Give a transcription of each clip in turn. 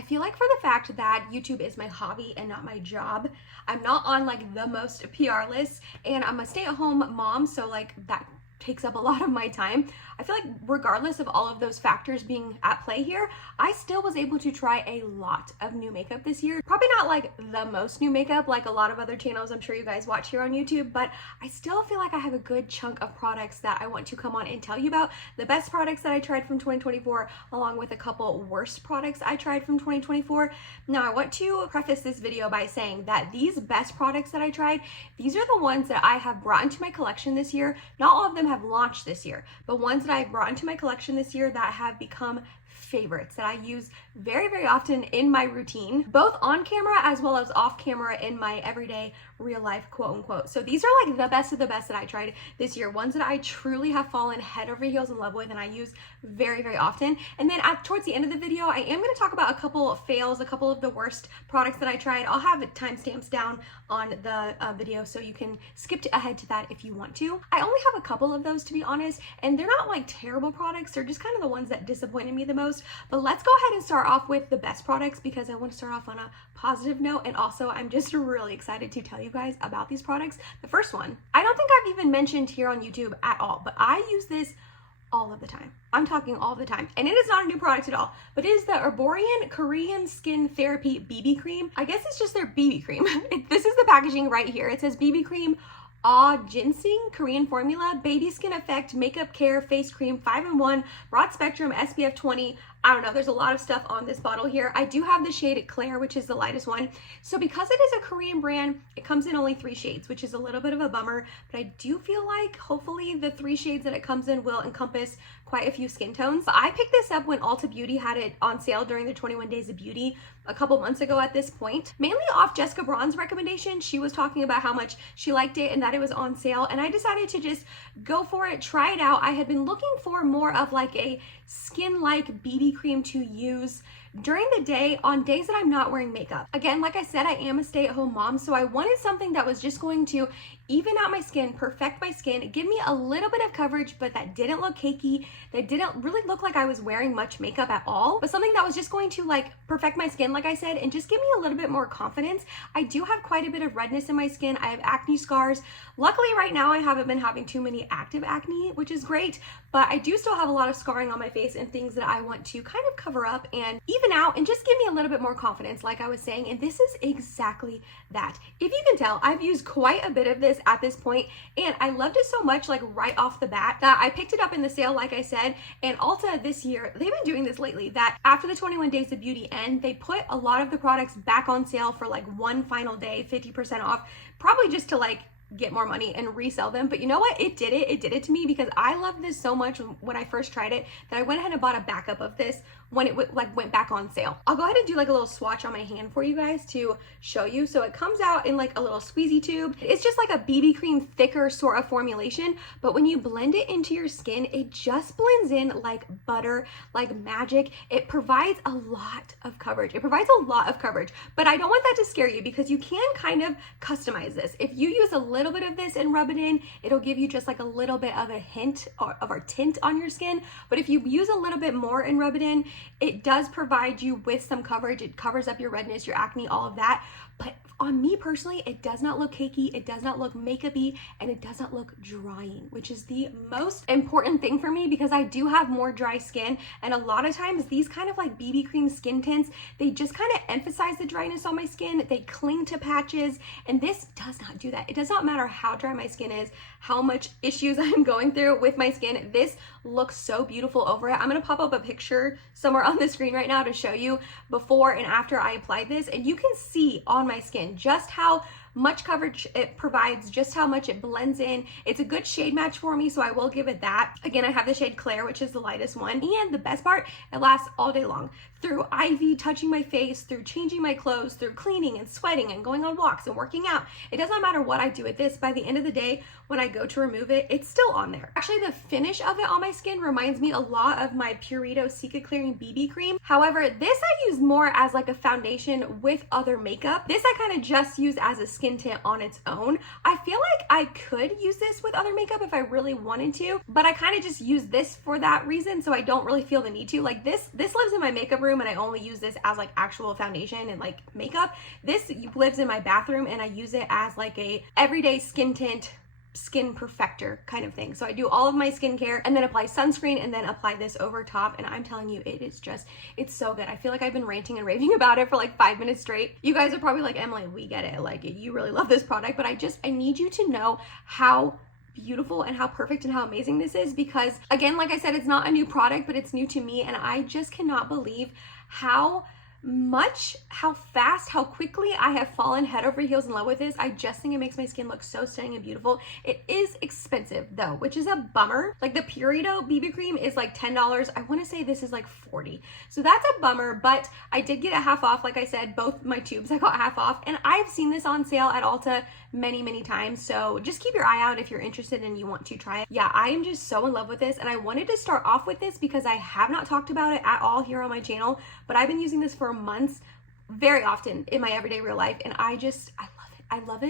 I feel like for the fact that YouTube is my hobby and not my job, I'm not on like the most PR lists, and I'm a stay-at-home mom, so like that takes up a lot of my time. I feel like regardless of all of those factors being at play here, I still was able to try a lot of new makeup this year. Probably not like the most new makeup like a lot of other channels I'm sure you guys watch here on YouTube, but I still feel like I have a good chunk of products that I want to come on and tell you about. The best products that I tried from 2024, along with a couple worst products I tried from 2024. Now, I want to preface this video by saying that these best products that I tried, these are the ones that I have brought into my collection this year. Not all of them have launched this year, but ones that I brought into my collection this year that have become favorites that I use very, very often in my routine, both on camera as well as off camera in my everyday real life, quote unquote. So these are like the best of the best that I tried this year, ones that I truly have fallen head over heels in love with and I use very, very often. And then towards the end of the video, I am going to talk about a couple of fails, a couple of the worst products that I tried. I'll have timestamps down on the video so you can skip ahead to that if you want to. I only have a couple of those, to be honest, and they're not like terrible products. They're just kind of the ones that disappointed me the most. But let's go ahead and start off with the best products because I want to start off on a positive note, and also I'm just really excited to tell you guys about these products. The first one, I don't think I've even mentioned here on YouTube at all, but I use this all of the time. I'm talking all the time. And it is not a new product at all, but it is the Herborian Korean Skin Therapy BB Cream. I guess it's just their BB cream. This is the packaging right here. It says BB Cream Ginseng Korean formula, baby skin effect, makeup care, face cream, 5-in-1, broad spectrum, SPF 20. I don't know, there's a lot of stuff on this bottle here. I do have the shade Claire, which is the lightest one. So because it is a Korean brand, it comes in only 3 shades, which is a little bit of a bummer, but I do feel like hopefully the 3 shades that it comes in will encompass quite a few skin tones. But I picked this up when Ulta Beauty had it on sale during the 21 Days of Beauty a couple months ago at this point, mainly off Jessica Braun's recommendation. She was talking about how much she liked it and that it was on sale, and I decided to just go for it, try it out. I had been looking for more of like a skin-like BB cream to use during the day on days that I'm not wearing makeup. Again, like I said, I am a stay-at-home mom, so I wanted something that was just going to even out my skin, perfect my skin, give me a little bit of coverage, but that didn't look cakey, that didn't really look like I was wearing much makeup at all, but something that was just going to like perfect my skin, like I said, and just give me a little bit more confidence. I do have quite a bit of redness in my skin. I have acne scars. Luckily right now I haven't been having too many active acne, which is great, but I do still have a lot of scarring on my face and things that I want to kind of cover up and even out and just give me a little bit more confidence, like I was saying, and this is exactly that. If you can tell, I've used quite a bit of this at this point, and I loved it so much like right off the bat that I picked it up in the sale, like I said. And Ulta this year, they've been doing this lately, that after the 21 Days of Beauty end, they put a lot of the products back on sale for like one final day, 50% off, probably just to like get more money and resell them. But you know what? It did it to me because I loved this so much when I first tried it that I went ahead and bought a backup of this when it went back on sale. I'll go ahead and do like a little swatch on my hand for you guys to show you. So it comes out in like a little squeezy tube. It's just like a BB cream thicker sort of formulation, but when you blend it into your skin, it just blends in like butter, like magic. It provides a lot of coverage. But I don't want that to scare you because you can kind of customize this. If you use a little bit of this and rub it in, it'll give you just like a little bit of a hint of a tint on your skin. But if you use a little bit more and rub it in, it does provide you with some coverage. It covers up your redness, your acne, all of that. But on me personally, it does not look cakey, it does not look makeup-y, and it does not look drying, which is the most important thing for me because I do have more dry skin, and a lot of times these kind of like BB cream skin tints, they just kind of emphasize the dryness on my skin, they cling to patches, and this does not do that. It does not matter how dry my skin is, how much issues I'm going through with my skin, this looks so beautiful over it. I'm gonna pop up a picture somewhere on the screen right now to show you before and after I applied this, and you can see on my skin just how much coverage it provides, just how much it blends in. It's a good shade match for me, so I will give it that. Again, I have the shade Claire, which is the lightest one, and the best part, it lasts all day long. Through IV touching my face, through changing my clothes, through cleaning and sweating and going on walks and working out. It doesn't matter what I do with this, by the end of the day, when I go to remove it, it's still on there. Actually, the finish of it on my skin reminds me a lot of my Purito Cica Clearing BB cream. However, this I use more as like a foundation with other makeup. This I kind of just use as a skin tint on its own. I feel like I could use this with other makeup if I really wanted to, but I kind of just use this for that reason, so I don't really feel the need to. Like this lives in my makeup room and I only use this as like actual foundation and like makeup. This lives in my bathroom and I use it as like a everyday skin tint, skin perfector kind of thing. So I do all of my skincare and then apply sunscreen and then apply this over top, and I'm telling you, it's so good. I feel like I've been ranting and raving about it for like 5 minutes straight. You guys are probably like, Emily, we get it, like you really love this product, but I need you to know how beautiful and how perfect and how amazing this is, because again, like I said, it's not a new product, but it's new to me, and I just cannot believe how fast, how quickly I have fallen head over heels in love with this. I just think it makes my skin look so stunning and beautiful. It is expensive though, which is a bummer. Like the Purito BB cream is like $10. I want to say this is like $40. So that's a bummer, but I did get it half off. Like I said, both my tubes I got half off, and I've seen this on sale at Ulta many times. So just keep your eye out if you're interested and you want to try it. Yeah, I am just so in love with this, and I wanted to start off with this because I have not talked about it at all here on my channel, but I've been using this for months very often in my everyday real life, and I love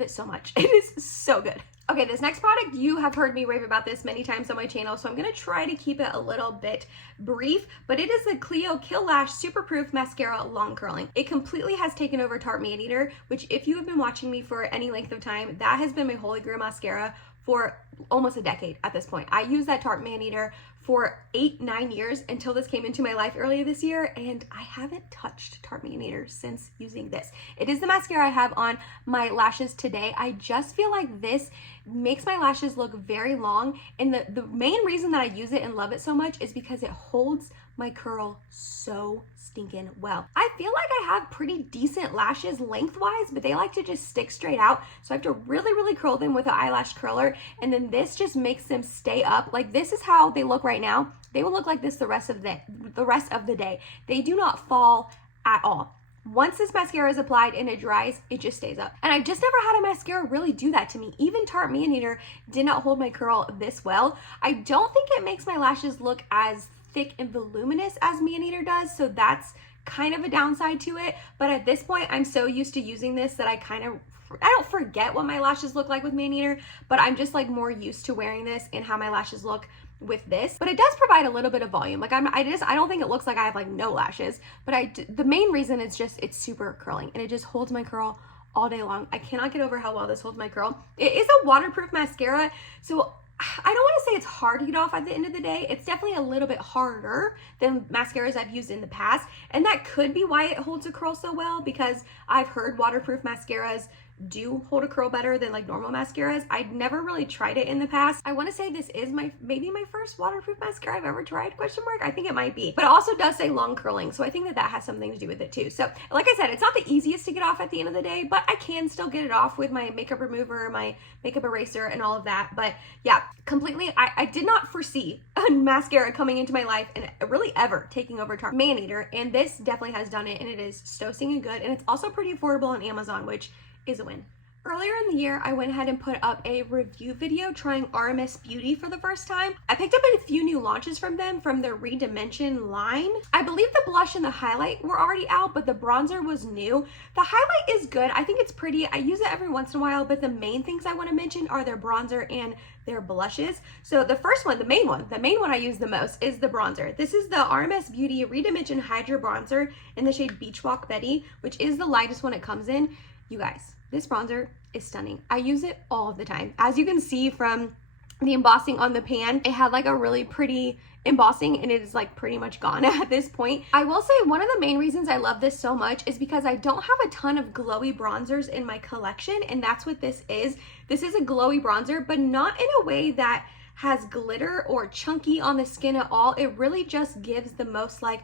it so much. It is so good. Okay, this next product, you have heard me rave about this many times on my channel, so I'm gonna try to keep it a little bit brief, but it is the Clio Kill Lash Super Proof Mascara Long Curling. It completely has taken over Tarte Maneater, which if you have been watching me for any length of time, that has been my holy grail mascara for almost a decade at this point. I use that Tarte Maneater for 8-9 years until this came into my life earlier this year, and I haven't touched Tarte Maneater since using this. It is the mascara I have on my lashes today. I just feel like this makes my lashes look very long, and the main reason that I use it and love it so much is because it holds my curl so stinking well. I feel like I have pretty decent lashes lengthwise, but they like to just stick straight out, so I have to really curl them with an eyelash curler, and then this just makes them stay up. Like this is how they look right now. They will look like this the rest of the day. They do not fall at all. Once this mascara is applied and it dries, it just stays up. And I've just never had a mascara really do that to me. Even Tarte Maneater did not hold my curl this well. I don't think it makes my lashes look as thick and voluminous as Maneater does, so that's kind of a downside to it. But at this point, I'm so used to using this that I don't forget what my lashes look like with Maneater, but I'm just like more used to wearing this and how my lashes look with this. But it does provide a little bit of volume. Like I don't think it looks like I have like no lashes, but the main reason is just it's super curling and it just holds my curl all day long. I cannot get over how well this holds my curl. It is a waterproof mascara, so I don't want to say it's hard to get off at the end of the day. It's definitely a little bit harder than mascaras I've used in the past, and that could be why it holds a curl so well, because I've heard waterproof mascaras do hold a curl better than like normal mascaras. I'd never really tried it in the past. I want to say this is maybe my first waterproof mascara I've ever tried, ? I think it might be, but it also does say long curling, so I think that has something to do with it too. So like I said, it's not the easiest to get off at the end of the day, but I can still get it off with my makeup remover, my makeup eraser, and all of that. But yeah, completely, I did not foresee a mascara coming into my life and really ever taking over Tarte Maneater, and this definitely has done it, and it is so stinking good, and it's also pretty affordable on Amazon, which is a win. Earlier in the year, I went ahead and put up a review video trying RMS Beauty for the first time. I picked up a few new launches from them from their Redimension line. I believe the blush and the highlight were already out, but the bronzer was new. The highlight is good. I think it's pretty. I use it every once in a while, but the main things I want to mention are their bronzer and their blushes. So the first one, the main one I use the most is the bronzer. This is the RMS Beauty Redimension Hydra Bronzer in the shade Beach Walk Betty, which is the lightest one it comes in. You guys, this bronzer is stunning. I use it all the time. As you can see from the embossing on the pan, it had like a really pretty embossing and it is like pretty much gone at this point. I will say one of the main reasons I love this so much is because I don't have a ton of glowy bronzers in my collection, and that's what this is. This is a glowy bronzer, but not in a way that has glitter or chunky on the skin at all. It really just gives the most like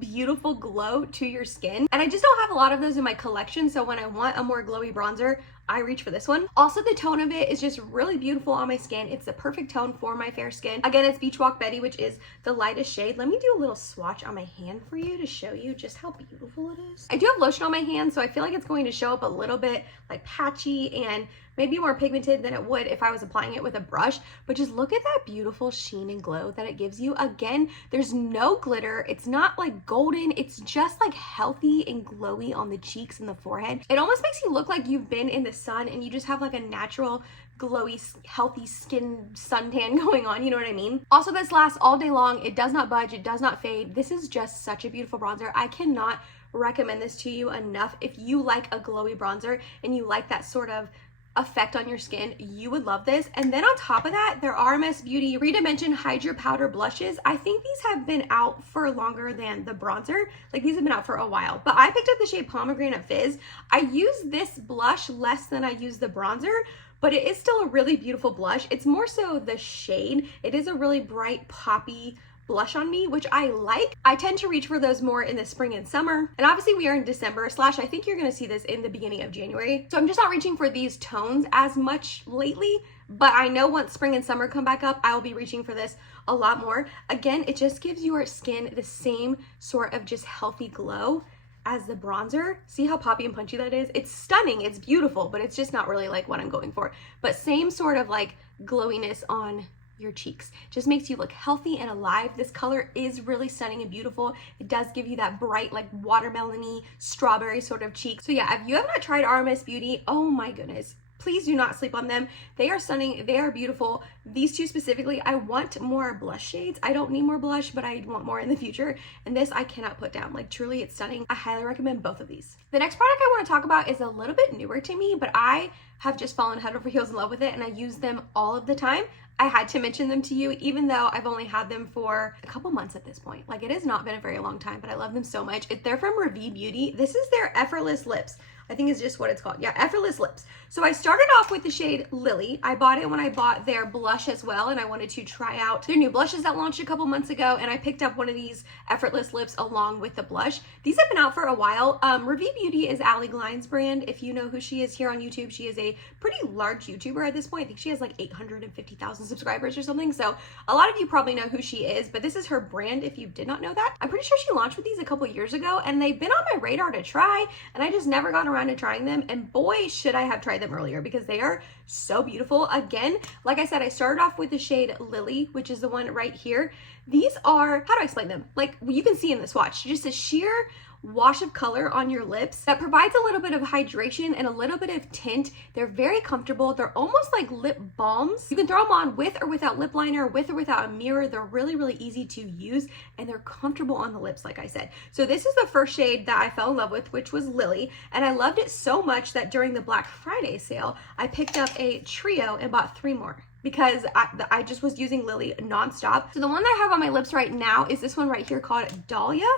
beautiful glow to your skin, and I just don't have a lot of those in my collection, so when I want a more glowy bronzer, I reach for this one. Also, the tone of it is just really beautiful on my skin. It's the perfect tone for my fair skin. Again, it's Beach Walk Betty, which is the lightest shade. Let me do a little swatch on my hand for you to show you just how beautiful it is. I do have lotion on my hand, so I feel like it's going to show up a little bit like patchy and maybe more pigmented than it would if I was applying it with a brush, but just look at that beautiful sheen and glow that it gives you. Again, there's no glitter. It's not not like golden. It's just like healthy and glowy on the cheeks and the forehead. It almost makes you look like you've been in the sun and you just have like a natural glowy, healthy skin suntan going on, you know what I mean? Also, this lasts all day long. It does not budge, it does not fade. This is just such a beautiful bronzer. I cannot recommend this to you enough. If you like a glowy bronzer and you like that sort of effect on your skin, you would love this. And then on top of that, there are RMS Beauty Redimension Hydra Powder Blushes. I think these have been out for longer than the bronzer. Like, these have been out for a while, but I picked up the shade Pomegranate Fizz. I use this blush less than I use the bronzer, but it is still a really beautiful blush. It's more so the shade. It is a really bright, poppy blush on me, which I like. I tend to reach for those more in the spring and summer. And obviously we are in December, / I think you're gonna see this in the beginning of January. So I'm just not reaching for these tones as much lately, but I know once spring and summer come back up, I will be reaching for this a lot more. Again, it just gives your skin the same sort of just healthy glow as the bronzer. See how poppy and punchy that is? It's stunning, it's beautiful, but it's just not really like what I'm going for. But same sort of like glowiness on your cheeks. Just makes you look healthy and alive. This color is really stunning and beautiful. It does give you that bright, like watermelony, strawberry sort of cheek. So yeah, if you have not tried RMS Beauty, oh my goodness, please do not sleep on them. They are stunning, they are beautiful. These two specifically, I want more blush shades. I don't need more blush, but I want more in the future. And this I cannot put down. Like, truly, it's stunning. I highly recommend both of these. The next product I want to talk about is a little bit newer to me, but I have just fallen head over heels in love with it, and I use them all of the time. I had to mention them to you, even though I've only had them for a couple months at this point. Like, it has not been a very long time, but I love them so much. They're from Referral Beauty. This is their Effortless Lips. I think it's just what it's called. Yeah, Effortless Lips. So I started off with the shade Lily. I bought it when I bought their blush as well, and I wanted to try out their new blushes that launched a couple months ago, and I picked up one of these Effortless Lips along with the blush. These have been out for a while. Referral Beauty is Allie Glein's brand. If you know who she is here on YouTube, she is a pretty large YouTuber at this point. I think she has like 850,000 subscribers or something. So a lot of you probably know who she is, but this is her brand if you did not know that. I'm pretty sure she launched with these a couple years ago, and they've been on my radar to try, and I just never got around to trying them. And boy, should I have tried them earlier, because they are so beautiful. Again, like I said, I started off with the shade Lily, which is the one right here. These are, how do I explain them? Like, you can see in the swatch, just a sheer wash of color on your lips that provides a little bit of hydration and a little bit of tint. They're very comfortable. They're almost like lip balms. You can throw them on with or without lip liner, with or without a mirror. They're really, really easy to use, and they're comfortable on the lips, like I said. So this is the first shade that I fell in love with, which was Lily, and I loved it so much that during the Black Friday sale, I picked up a trio and bought 3 more, because I just was using Lily nonstop. So the one that I have on my lips right now is this one right here called Dahlia.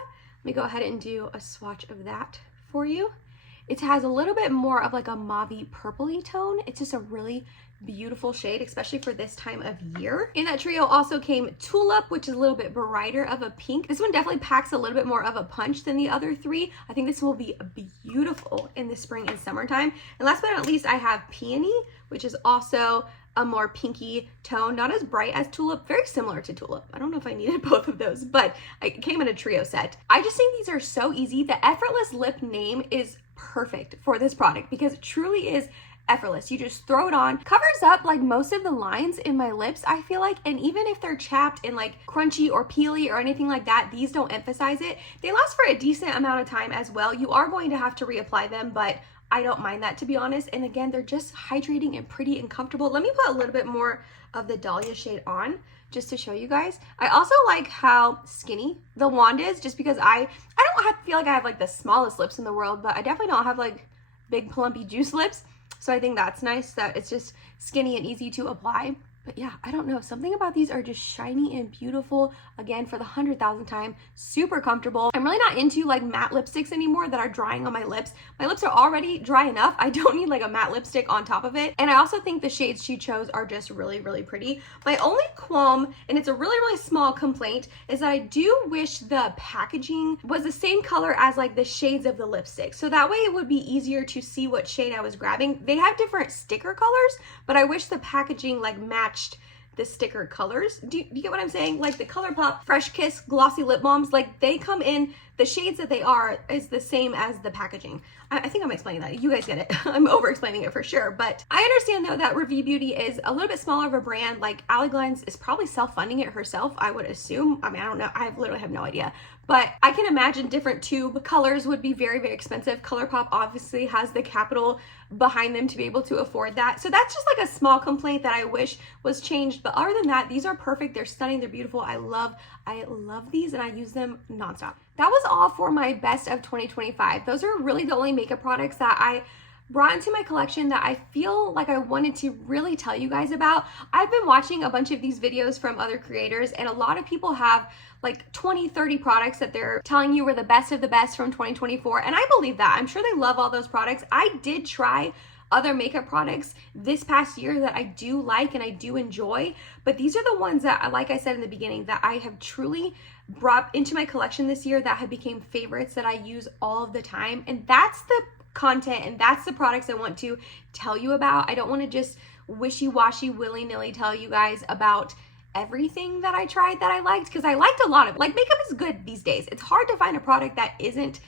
Let me go ahead and do a swatch of that for you. It has a little bit more of like a mauvey purpley tone. It's just a really beautiful shade, especially for this time of year. In that trio also came Tulip, which is a little bit brighter of a pink. This one definitely packs a little bit more of a punch than the other 3. I think this will be beautiful in the spring and summertime. And last but not least, I have Peony, which is also a more pinky tone, not as bright as Tulip, very similar to Tulip. I don't know if I needed both of those, but it came in a trio set. I just think these are so easy. The Effortless Lip name is perfect for this product because it truly is effortless. You just throw it on, covers up like most of the lines in my lips, I feel like, and even if they're chapped and like crunchy or peely or anything like that, these don't emphasize it. They last for a decent amount of time as well. You are going to have to reapply them, but I don't mind that, to be honest. And again, they're just hydrating and pretty and comfortable. Let me put a little bit more of the Dahlia shade on just to show you guys. I also like how skinny the wand is, just because I don't feel like I have like the smallest lips in the world, but I definitely don't have like big plumpy juice lips. So I think that's nice that it's just skinny and easy to apply. But yeah, I don't know. Something about these are just shiny and beautiful. Again, for the 100,000th time, super comfortable. I'm really not into like matte lipsticks anymore that are drying on my lips. My lips are already dry enough. I don't need like a matte lipstick on top of it. And I also think the shades she chose are just really, really pretty. My only qualm, and it's a really, really small complaint, is that I do wish the packaging was the same color as like the shades of the lipstick. So that way it would be easier to see what shade I was grabbing. They have different sticker colors, but I wish the packaging like matched the sticker colors. Do you get what I'm saying? Like the ColourPop Fresh Kiss Glossy Lip Balms, like they come in, the shades that they are is the same as the packaging. I think I'm explaining that. You guys get it. I'm over explaining it for sure. But I understand though that Referral Beauty is a little bit smaller of a brand. Like Allie Glein's is probably self-funding it herself, I would assume. I mean, I don't know. I literally have no idea. but I can imagine different tube colors would be very, very expensive. ColourPop obviously has the capital behind them to be able to afford that. So that's just like a small complaint that I wish was changed. But other than that, these are perfect. They're stunning. They're beautiful. I love these and I use them nonstop. That was all for my best of 2025. Those are really the only makeup products that I brought into my collection that I feel like I wanted to really tell you guys about. I've been watching a bunch of these videos from other creators, and a lot of people have like 20, 30 products that they're telling you were the best of the best from 2024. And I believe that. I'm sure they love all those products. I did try other makeup products this past year that I do like and I do enjoy, but these are the ones that, like I said in the beginning, that I have truly brought into my collection this year that have become favorites that I use all of the time. And that's the content and that's the products I want to tell you about. I don't want to just wishy-washy, willy-nilly tell you guys about everything that I tried that I liked, because I liked a lot of it. Like, makeup is good these days. It's hard to find a product that isn't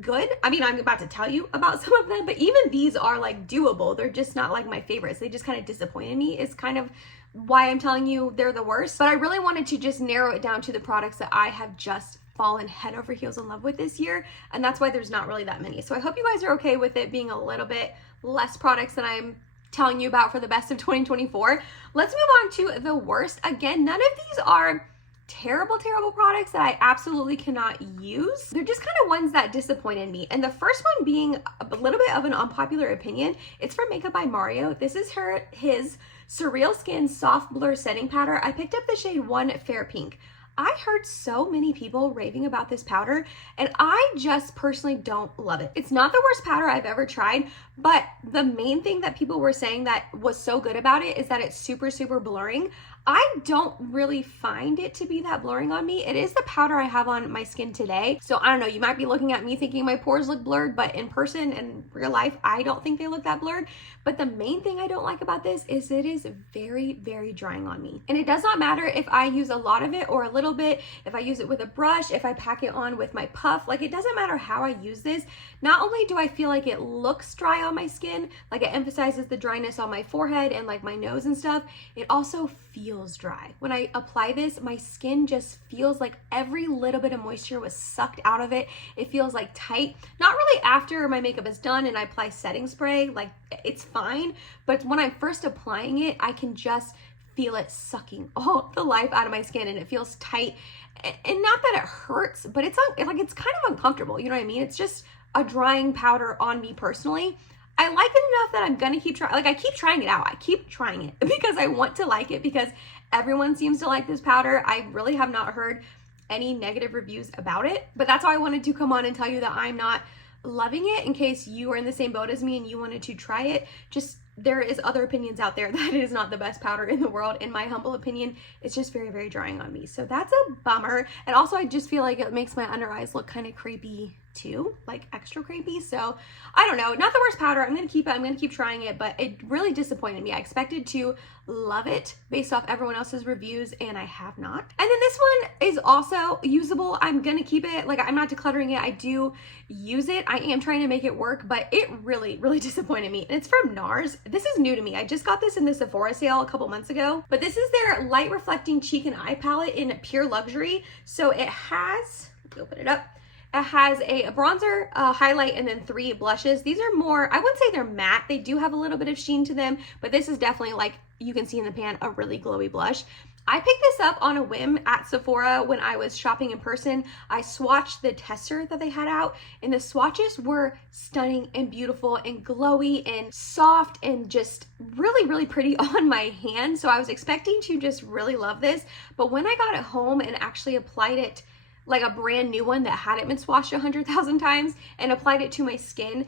good. I mean, I'm about to tell you about some of them, but even these are like doable. They're just not like my favorites. They just kind of disappointed me. It's kind of why I'm telling you they're the worst. But I really wanted to just narrow it down to the products that I have just fallen head over heels in love with this year, and that's why there's not really that many. So I hope you guys are okay with it being a little bit less products than I'm telling you about for the best of 2024. Let's move on to the worst. Again, none of these are terrible products that I absolutely cannot use. They're just kind of ones that disappointed me. And the first one being a little bit of an unpopular opinion. It's from Makeup by Mario. This is his Surreal Skin Soft Blur Setting Powder. I picked up the shade 1 Fair Pink. I heard so many people raving about this powder, and I just personally don't love it. It's not the worst powder I've ever tried, but the main thing that people were saying that was so good about it is that it's super, super blurring. I don't really find it to be that blurring on me. It is the powder I have on my skin today. So I don't know, you might be looking at me thinking my pores look blurred, but in person and real life, I don't think they look that blurred. But the main thing I don't like about this is it is very, very drying on me. And it does not matter if I use a lot of it or a little bit, if I use it with a brush, if I pack it on with my puff, like it doesn't matter how I use this. Not only do I feel like it looks dry on my skin, like it emphasizes the dryness on my forehead and like my nose and stuff, it also feels dry. When I apply this, my skin just feels like every little bit of moisture was sucked out of it. It feels like tight. Not really after my makeup is done and I apply setting spray, like it's fine, but when I'm first applying it, I can just feel it sucking all the life out of my skin and it feels tight. And not that it hurts, but it's like it's kind of uncomfortable, you know what I mean? It's just a drying powder on me personally. I like it enough that I'm gonna keep trying. Like I keep trying it out. I keep trying it because I want to like it, because everyone seems to like this powder. I really have not heard any negative reviews about it, but that's why I wanted to come on and tell you that I'm not loving it, in case you are in the same boat as me and you wanted to try it. Just, there is other opinions out there that it is not the best powder in the world. In my humble opinion, it's just very, very drying on me. So that's a bummer. And also I just feel like it makes my under eyes look kind of creepy too, like extra creepy. So I don't know, not the worst powder. I'm gonna keep it, I'm gonna keep trying it, but it really disappointed me. I expected to love it based off everyone else's reviews, and I have not. And then this one is also usable. I'm gonna keep it, like I'm not decluttering it. I do use it. I am trying to make it work, but it really, really disappointed me. And it's from NARS. This is new to me. I just got this in the Sephora sale a couple months ago, but this is their light reflecting cheek and eye palette in Pure Luxury. So it has, let me open it up. It has a bronzer, highlight, and then 3 blushes. These are more, I wouldn't say they're matte. They do have a little bit of sheen to them, but this is definitely, like you can see in the pan, a really glowy blush. I picked this up on a whim at Sephora when I was shopping in person. I swatched the tester that they had out, and the swatches were stunning and beautiful and glowy and soft and just really, really pretty on my hand. So I was expecting to just really love this, but when I got it home and actually applied it, like a brand new one that hadn't been swatched 100,000 times, and applied it to my skin,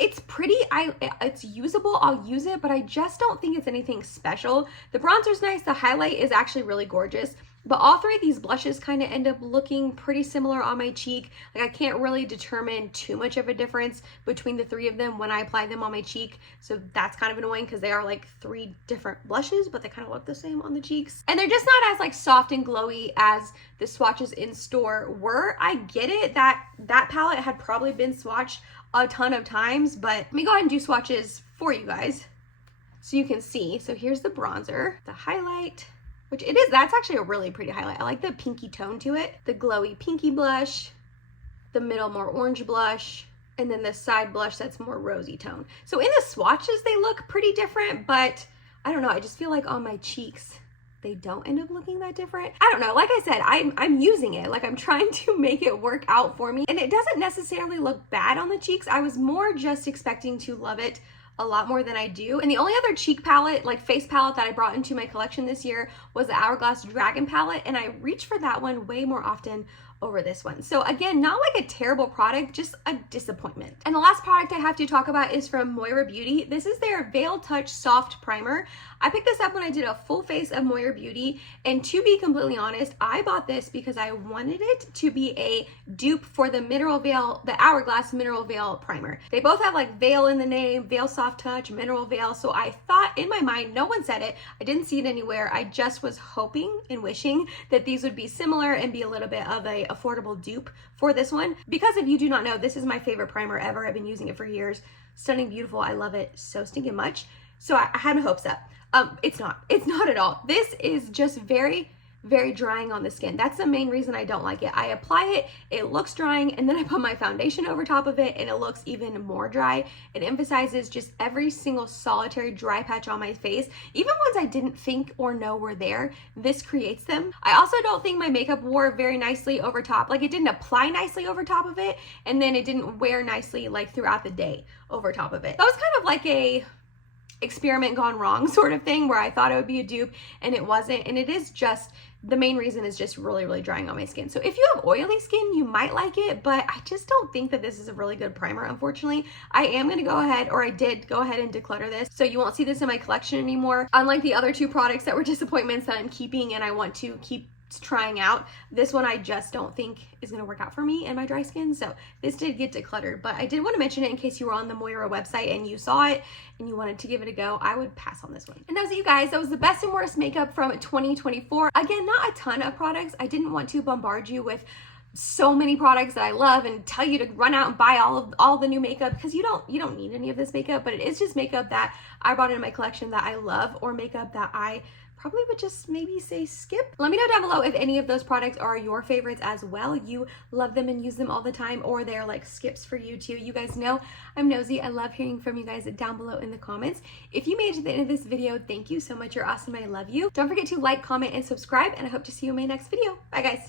it's pretty, it's usable, I'll use it, but I just don't think it's anything special. The bronzer's nice, the highlight is actually really gorgeous, but all 3 of these blushes kind of end up looking pretty similar on my cheek. Like I can't really determine too much of a difference between the 3 of them when I apply them on my cheek. So that's kind of annoying, because they are like 3 different blushes, but they kind of look the same on the cheeks. And they're just not as like soft and glowy as the swatches in store were. I get it that that palette had probably been swatched a ton of times, but let me go ahead and do swatches for you guys so you can see. So here's the bronzer, the highlight, which it is, that's actually a really pretty highlight. I like the pinky tone to it. The glowy pinky blush, the middle more orange blush, and then the side blush that's more rosy tone. So in the swatches, they look pretty different, but I don't know, I just feel like on my cheeks, they don't end up looking that different. I don't know, like I said, I'm using it. Like I'm trying to make it work out for me. And it doesn't necessarily look bad on the cheeks. I was more just expecting to love it a lot more than I do. And the only other cheek palette, like face palette that I brought into my collection this year was the Hourglass Dragon palette. And I reach for that one way more often over this one. So again, not like a terrible product, just a disappointment. And the last product I have to talk about is from Moira Beauty. This is their Veil Touch Soft Primer. I picked this up when I did a full face of Moira Beauty, and to be completely honest, I bought this because I wanted it to be a dupe for the Mineral Veil, the Hourglass Mineral Veil Primer. They both have like Veil in the name, Veil Soft Touch, Mineral Veil, so I thought in my mind, no one said it, I didn't see it anywhere, I just was hoping and wishing that these would be similar and be a little bit of a affordable dupe for this one. Because if you do not know, this is my favorite primer ever. I've been using it for years. Stunning, beautiful, I love it so stinking much. So I had my hopes up. It's not at all. This is just very, very drying on the skin. That's the main reason I don't like it. I apply it looks drying, and then I put my foundation over top of it and it looks even more dry. It emphasizes just every single solitary dry patch on my face, even ones I didn't think or know were there. This creates them. I also don't think my makeup wore very nicely over top. Like it didn't apply nicely over top of it, and then it didn't wear nicely like throughout the day over top of it. That was kind of like a experiment gone wrong sort of thing, where I thought it would be a dupe and it wasn't. And it is just, the main reason is just really, really drying on my skin. So if you have oily skin, you might like it, but I just don't think that this is a really good primer, unfortunately. I am going to go ahead, or I did go ahead and declutter this, so you won't see this in my collection anymore. Unlike the other two products that were disappointments that I'm keeping and I want to keep trying out, this one I just don't think is going to work out for me and my dry skin. So this did get decluttered, but I did want to mention it in case you were on the Moira website and you saw it and you wanted to give it a go. I would pass on this one. And that was it, you guys. That was the best and worst makeup from 2024. Again, not a ton of products. I didn't want to bombard you with so many products that I love and tell you to run out and buy all the new makeup, because you don't need any of this makeup, but it is just makeup that I brought into my collection that I love, or makeup that I probably would just maybe say skip. Let me know down below if any of those products are your favorites as well. You love them and use them all the time, or they're like skips for you too. You guys know I'm nosy. I love hearing from you guys down below in the comments. If you made it to the end of this video, thank you so much. You're awesome. I love you. Don't forget to like, comment, and subscribe, and I hope to see you in my next video. Bye guys.